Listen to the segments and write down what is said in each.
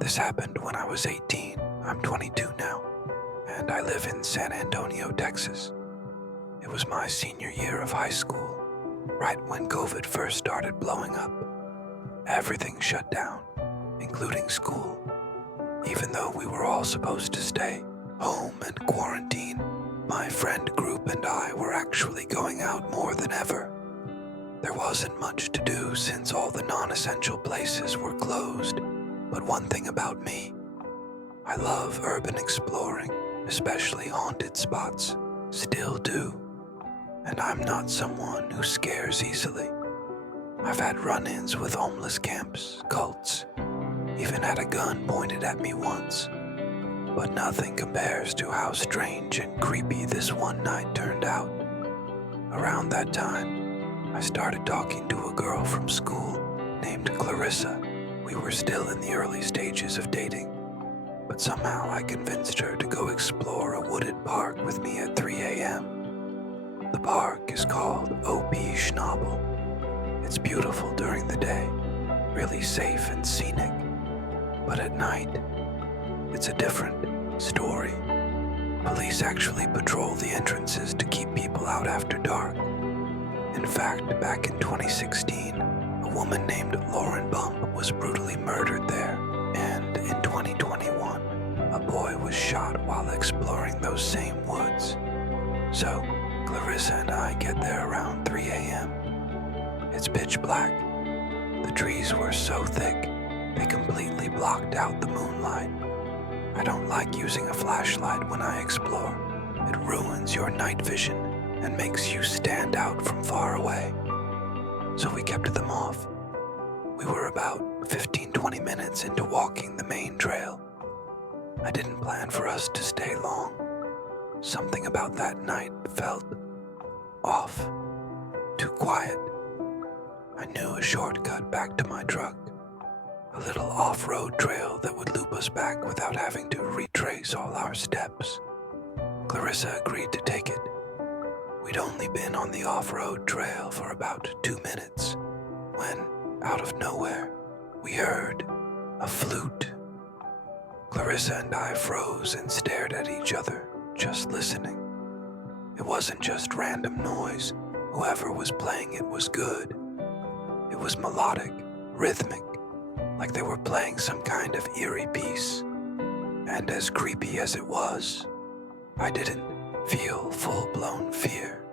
This happened when I was 18. I'm 22 now, and I live in San Antonio, Texas. It was my senior year of high school, right when COVID first started blowing up. Everything shut down, including school. Even though we were all supposed to stay home and quarantine, my friend group and I were actually going out more than ever. There wasn't much to do since all the non-essential places were closed, but one thing about me, I love urban exploring, especially haunted spots. Still do. And I'm not someone who scares easily. I've had run-ins with homeless camps, cults, even had a gun pointed at me once. But nothing compares to how strange and creepy this one night turned out. Around that time, I started talking to a girl from school named Clarissa. We were still in the early stages of dating, but somehow I convinced her to go explore a wooded park with me at 3 a.m. The park is called OP Schnabel. It's beautiful during the day, really safe and scenic, but at night, it's a different story. Police actually patrol the entrances to keep people out after dark. In fact, back in 2016, a woman named Lauren Bump was brutally murdered there, and in 2021, a boy was shot while exploring those same woods. So, Clarissa and I get there around 3 a.m. It's pitch black. The trees were so thick, they completely blocked out the moonlight. I don't like using a flashlight when I explore. It ruins your night vision and makes you stand out from far away. So we kept them off. We were about 15-20 minutes into walking the main trail. I didn't plan for us to stay long. Something about that night felt off, too quiet. I knew a shortcut back to my truck, a little off-road trail that would loop us back without having to retrace all our steps. Clarissa agreed to take it. We'd only been on the off-road trail for about 2 minutes when, out of nowhere, we heard a flute. Clarissa and I froze and stared at each other, just listening. It wasn't just random noise. Whoever was playing it was good. It was melodic, rhythmic, like they were playing some kind of eerie piece. And as creepy as it was, I didn't feel full-blown fear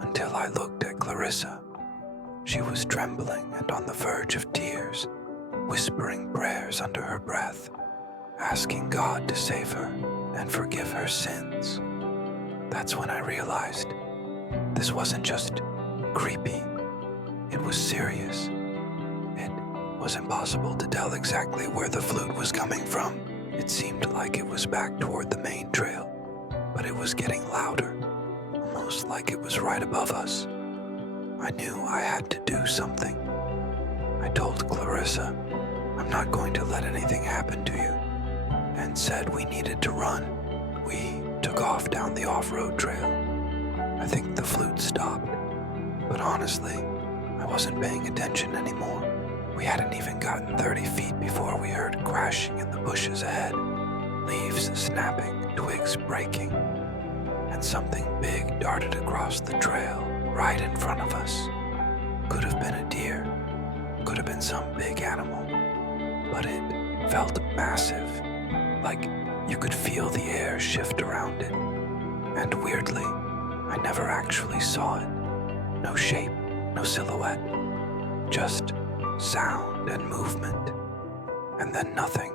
until I looked at Clarissa. She was trembling and on the verge of tears, whispering prayers under her breath, asking God to save her and forgive her sins. That's when I realized this wasn't just creepy, it was serious. It was impossible to tell exactly where the flute was coming from. It seemed like it was back toward the main trail, but it was getting louder, almost like it was right above us. I knew I had to do something. I told Clarissa, I'm not going to let anything happen to you, and said we needed to run. We took off down the off-road trail. I think the flute stopped, but honestly, I wasn't paying attention anymore. We hadn't even gotten 30 feet before we heard crashing in the bushes ahead, leaves snapping, twigs breaking, and something big darted across the trail right in front of us. Could have been a deer, could have been some big animal, but it felt massive, like you could feel the air shift around it. And weirdly, I never actually saw it. No shape, no silhouette, just sound and movement, and then nothing.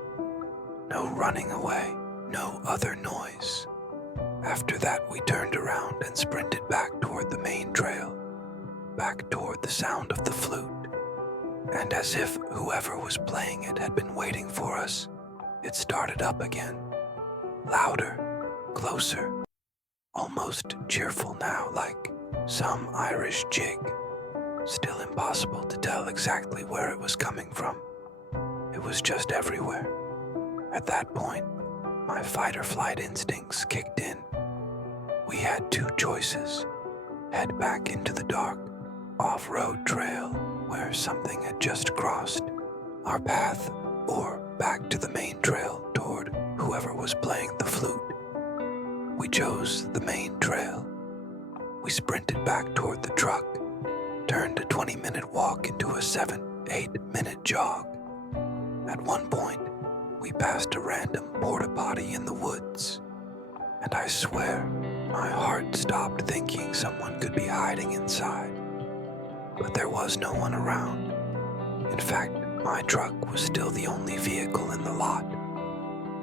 No running away, no other noise. After that, we turned around and sprinted back toward the main trail, back toward the sound of the flute. And as if whoever was playing it had been waiting for us, it started up again, louder, closer, almost cheerful now, like some Irish jig. Still impossible to tell exactly where it was coming from. It was just everywhere. At that point, my fight-or-flight instincts kicked in. We had two choices: head back into the dark, off-road trail where something had just crossed our path, or back to the main trail toward whoever was playing the flute. We chose the main trail. We sprinted back toward the truck, turned a 20-minute walk into a 7-8-minute jog. At one point, we passed a random porta potty in the woods, and I swear my heart stopped thinking someone could be hiding inside. But there was no one around. In fact, my truck was still the only vehicle in the lot.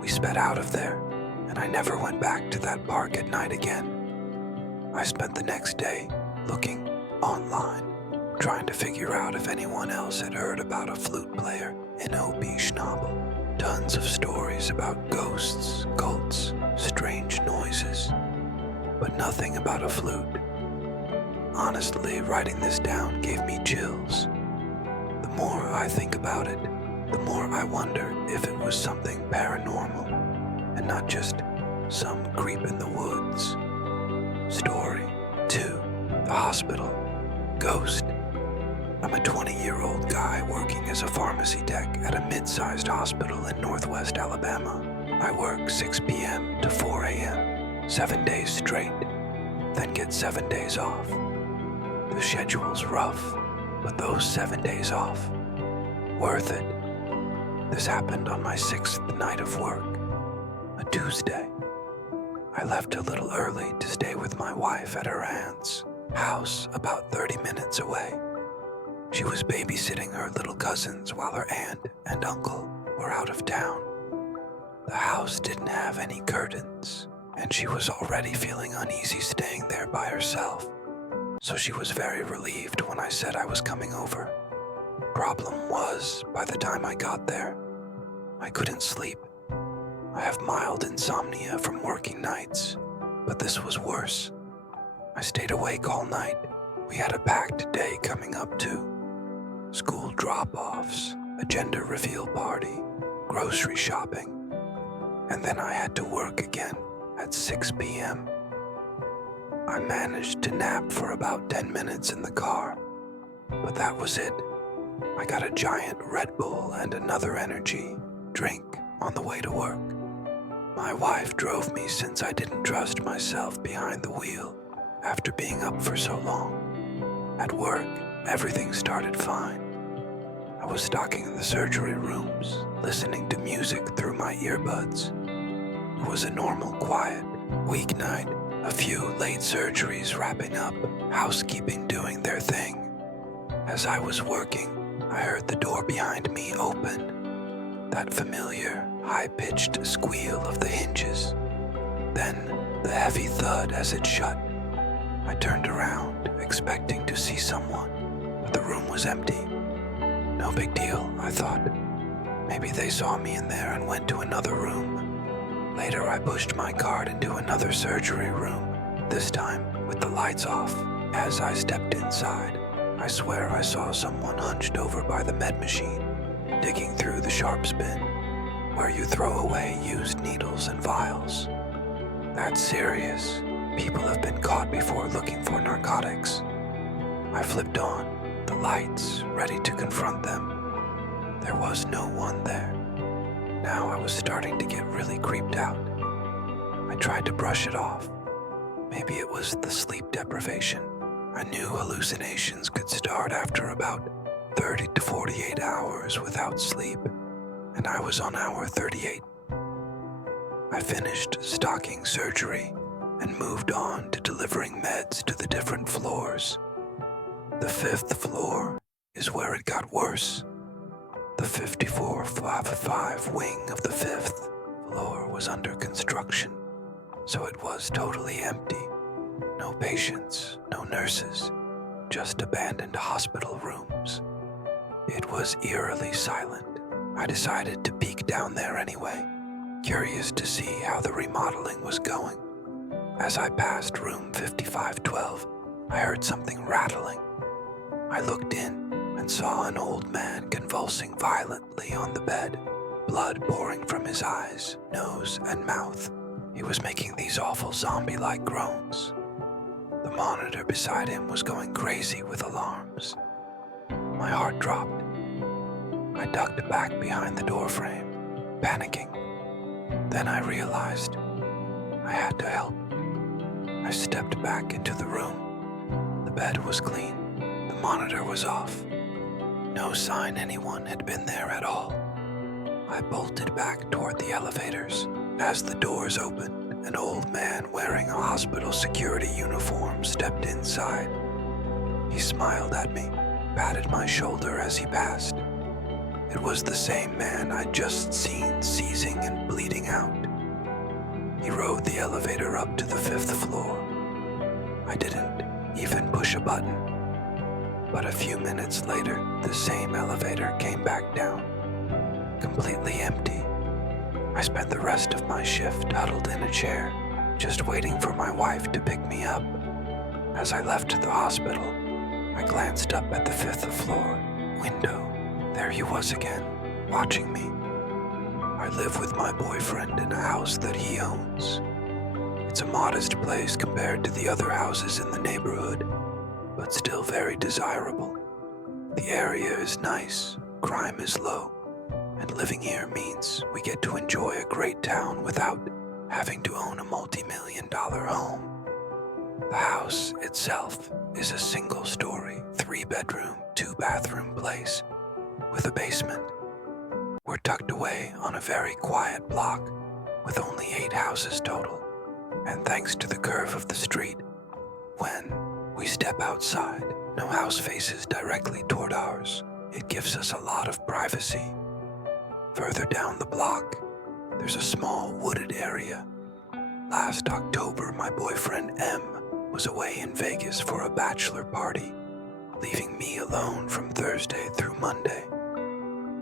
We sped out of there, and I never went back to that park at night again. I spent the next day looking online, trying to figure out if anyone else had heard about a flute player in OB Schnabel. Tons of stories about ghosts, cults, strange noises, but nothing about a flute. Honestly, writing this down gave me chills. The more I think about it, the more I wonder if it was something paranormal and not just some creep in the woods. Story 2. The hospital. Ghost. I'm a 20-year-old guy working as a pharmacy tech at a mid-sized hospital in northwest Alabama. I work 6 p.m. to 4 a.m., 7 days straight, then get 7 days off. The schedule's rough, but those 7 days off, worth it. This happened on my 6th night of work, a Tuesday. I left a little early to stay with my wife at her aunt's house about 30 minutes away. She was babysitting her little cousins while her aunt and uncle were out of town. The house didn't have any curtains, and she was already feeling uneasy staying there by herself, so she was very relieved when I said I was coming over. Problem was, by the time I got there, I couldn't sleep. I have mild insomnia from working nights, but this was worse. I stayed awake all night. We had a packed day coming up too. School drop-offs, a gender reveal party, grocery shopping, and then I had to work again at 6 p.m. I managed to nap for about 10 minutes in the car, but that was it. I got a giant Red Bull and another energy drink on the way to work. My wife drove me since I didn't trust myself behind the wheel after being up for so long. At work, everything started fine. I was stocking the surgery rooms, listening to music through my earbuds. It was a normal, quiet weeknight, a few late surgeries wrapping up, housekeeping doing their thing. As I was working, I heard the door behind me open, that familiar, high-pitched squeal of the hinges. Then, the heavy thud as it shut. I turned around, expecting to see someone, but the room was empty. No big deal, I thought. Maybe they saw me in there and went to another room. Later, I pushed my cart into another surgery room, this time with the lights off. As I stepped inside, I swear I saw someone hunched over by the med machine, digging through the sharps bin, where you throw away used needles and vials. That's serious. People have been caught before looking for narcotics. I flipped on the lights, ready to confront them. There was no one there. Now I was starting to get really creeped out. I tried to brush it off. Maybe it was the sleep deprivation. I knew hallucinations could start after about 30 to 48 hours without sleep, and I was on hour 38. I finished stocking surgery and moved on to delivering meds to the different floors. The 5th floor is where it got worse. The 5455 wing of the 5th floor was under construction, so it was totally empty. No patients, no nurses, just abandoned hospital rooms. It was eerily silent. I decided to peek down there anyway, curious to see how the remodeling was going. As I passed room 5512, I heard something rattling. I looked in and saw an old man convulsing violently on the bed, blood pouring from his eyes, nose, and mouth. He was making these awful zombie-like groans. The monitor beside him was going crazy with alarms. My heart dropped. I ducked back behind the doorframe panicking. Then I realized I had to help. I stepped back into the room. The bed was clean. The monitor was off. No sign anyone had been there at all. I bolted back toward the elevators. As the doors opened, an old man wearing a hospital security uniform stepped inside. He smiled at me, patted my shoulder as he passed. It was the same man I'd just seen seizing and bleeding out. He rode the elevator up to the 5th floor. I didn't even push a button. But a few minutes later, the same elevator came back down, completely empty. I spent the rest of my shift huddled in a chair, just waiting for my wife to pick me up. As I left the hospital, I glanced up at the 5th floor window. There he was again, watching me. I live with my boyfriend in a house that he owns. It's a modest place compared to the other houses in the neighborhood, but still very desirable. The area is nice, crime is low, and living here means we get to enjoy a great town without having to own a multi-million-dollar home. The house itself is a single-story, 3-bedroom, 2-bathroom place with a basement. We're tucked away on a very quiet block with only 8 houses total, and thanks to the curve of the street, when we step outside, no house faces directly toward ours. It gives us a lot of privacy. Further down the block, there's a small wooded area. Last October, my boyfriend M was away in Vegas for a bachelor party, leaving me alone from Thursday through Monday.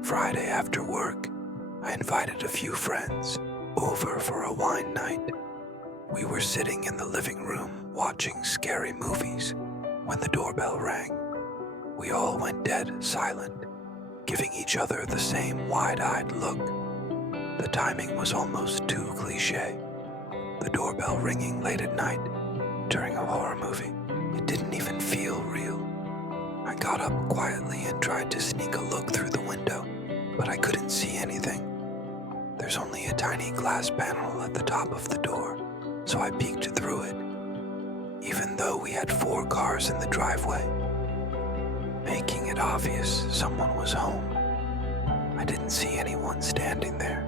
Friday after work, I invited a few friends over for a wine night. We were sitting in the living room watching scary movies when the doorbell rang. We all went dead silent, giving each other the same wide-eyed look. The timing was almost too cliché. The doorbell ringing late at night during a horror movie. It didn't even feel real. I got up quietly and tried to sneak a look through the window, but I couldn't see anything. There's only a tiny glass panel at the top of the door, so I peeked through it, even though we had 4 cars in the driveway, making it obvious someone was home. I didn't see anyone standing there.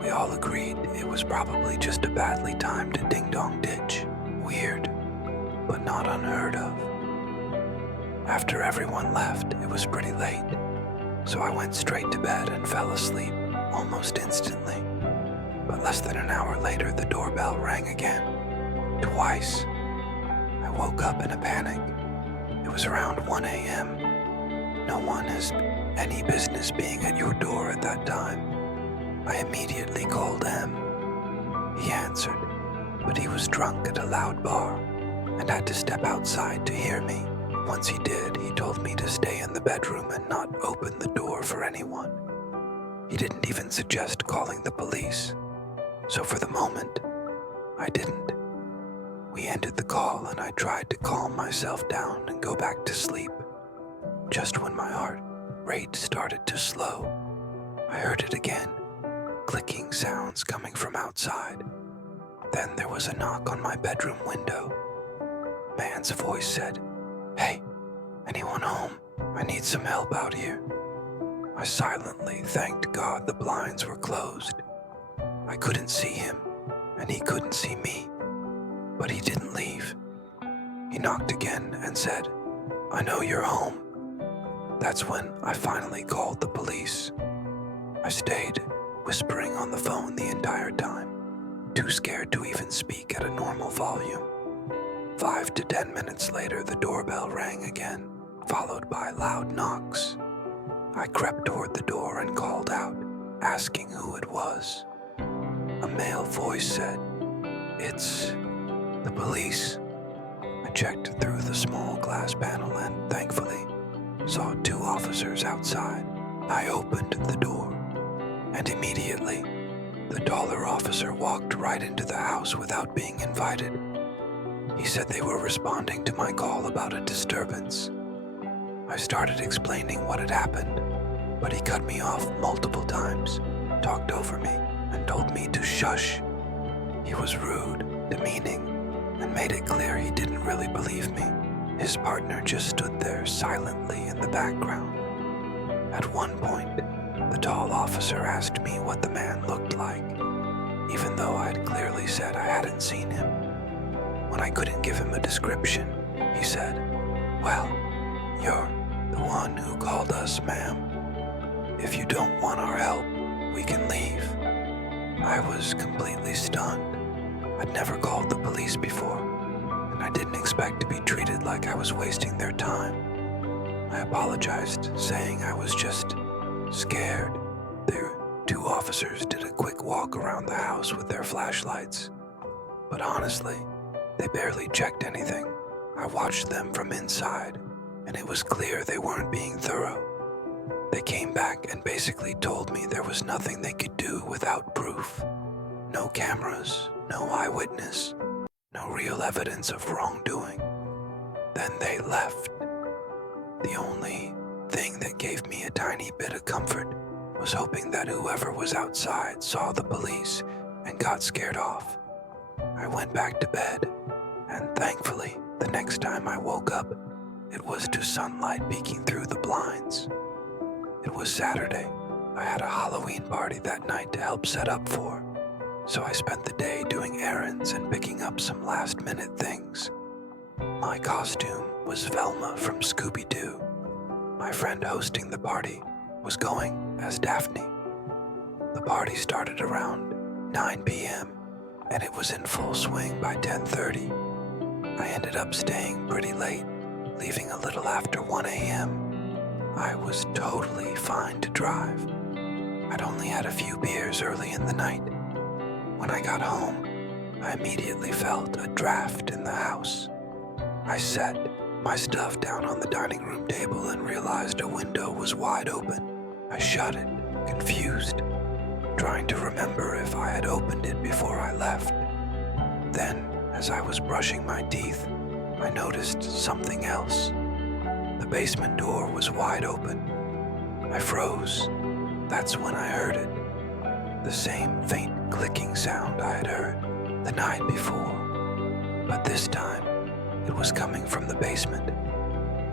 We all agreed it was probably just a badly timed ding-dong ditch. Weird, but not unheard of. After everyone left, it was pretty late, so I went straight to bed and fell asleep almost instantly. But less than an hour later, the doorbell rang again. Twice. I woke up in a panic. It was around 1 a.m. No one has any business being at your door at that time. I immediately called M. He answered, but he was drunk at a loud bar and had to step outside to hear me. Once he did, he told me to stay in the bedroom and not open the door for anyone. He didn't even suggest calling the police. So for the moment, I didn't. We ended the call and I tried to calm myself down and go back to sleep. Just when my heart rate started to slow, I heard it again, clicking sounds coming from outside. Then there was a knock on my bedroom window. A man's voice said, "Hey, anyone home? I need some help out here." I silently thanked God the blinds were closed. I couldn't see him, and he couldn't see me, but he didn't leave. He knocked again and said, "I know you're home." That's when I finally called the police. I stayed whispering on the phone the entire time, too scared to even speak at a normal volume. 5 to 10 minutes later, the doorbell rang again, followed by loud knocks. I crept toward the door and called out, asking who it was. A male voice said, "It's the police." I checked through the small glass panel and, thankfully, saw 2 officers outside. I opened the door, and immediately, the taller officer walked right into the house without being invited. He said they were responding to my call about a disturbance. I started explaining what had happened, but he cut me off multiple times, talked over me and told me to shush. He was rude, demeaning, and made it clear he didn't really believe me. His partner just stood there silently in the background. At one point, the tall officer asked me what the man looked like, even though I'd clearly said I hadn't seen him. When I couldn't give him a description, he said, "Well, you're the one who called us, ma'am. If you don't want our help, we can leave." I was completely stunned. I'd never called the police before, and I didn't expect to be treated like I was wasting their time. I apologized, saying I was just scared. The two officers did a quick walk around the house with their flashlights, but honestly, they barely checked anything. I watched them from inside, and it was clear they weren't being thorough. They came back and basically told me there was nothing they could do without proof. No cameras, no eyewitness, no real evidence of wrongdoing. Then they left. The only thing that gave me a tiny bit of comfort was hoping that whoever was outside saw the police and got scared off. I went back to bed, and thankfully, the next time I woke up, it was to sunlight peeking through the blinds. It was Saturday. I had a Halloween party that night to help set up for, so I spent the day doing errands and picking up some last-minute things. My costume was Velma from Scooby-Doo. My friend hosting the party was going as Daphne. The party started around 9 p.m., and it was in full swing by 10:30. I ended up staying pretty late, leaving a little after 1 a.m. I was totally fine to drive. I'd only had a few beers early in the night. When I got home, I immediately felt a draft in the house. I set my stuff down on the dining room table and realized a window was wide open. I shut it, confused, trying to remember if I had opened it before I left. Then, as I was brushing my teeth, I noticed something else. The basement door was wide open. I froze. That's when I heard it. The same faint clicking sound I had heard the night before. But this time, it was coming from the basement.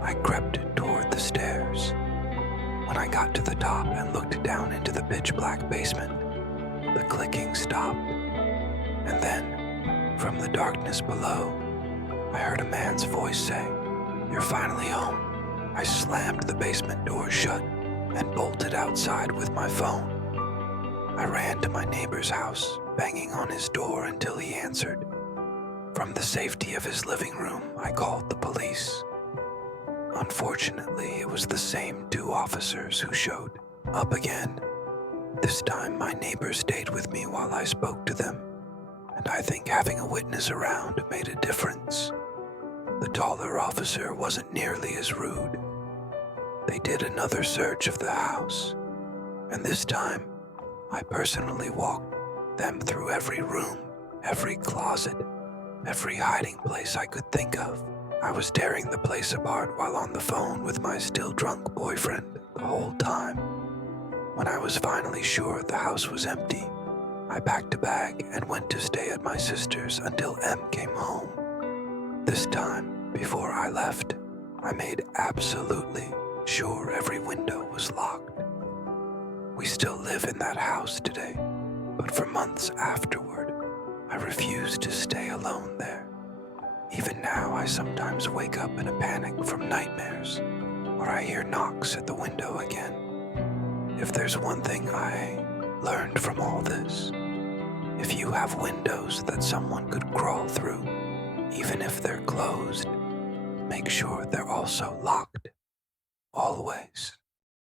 I crept toward the stairs. When I got to the top and looked down into the pitch-black basement, the clicking stopped. And then, from the darkness below, I heard a man's voice say, "You're finally home." I slammed the basement door shut and bolted outside with my phone. I ran to my neighbor's house, banging on his door until he answered. From the safety of his living room, I called the police. Unfortunately, it was the same two officers who showed up again. This time, my neighbor stayed with me while I spoke to them, and I think having a witness around made a difference. The taller officer wasn't nearly as rude. They did another search of the house, and this time, I personally walked them through every room, every closet, every hiding place I could think of. I was tearing the place apart while on the phone with my still drunk boyfriend the whole time. When I was finally sure the house was empty, I packed a bag and went to stay at my sister's until Em came home. This time, before I left, I made absolutely sure every window was locked. We still live in that house today, but for months afterward, I refused to stay alone there. Even now, I sometimes wake up in a panic from nightmares, or I hear knocks at the window again. If there's one thing I learned from all this, if you have windows that someone could crawl through, even if they're closed, make sure they're also locked. Always.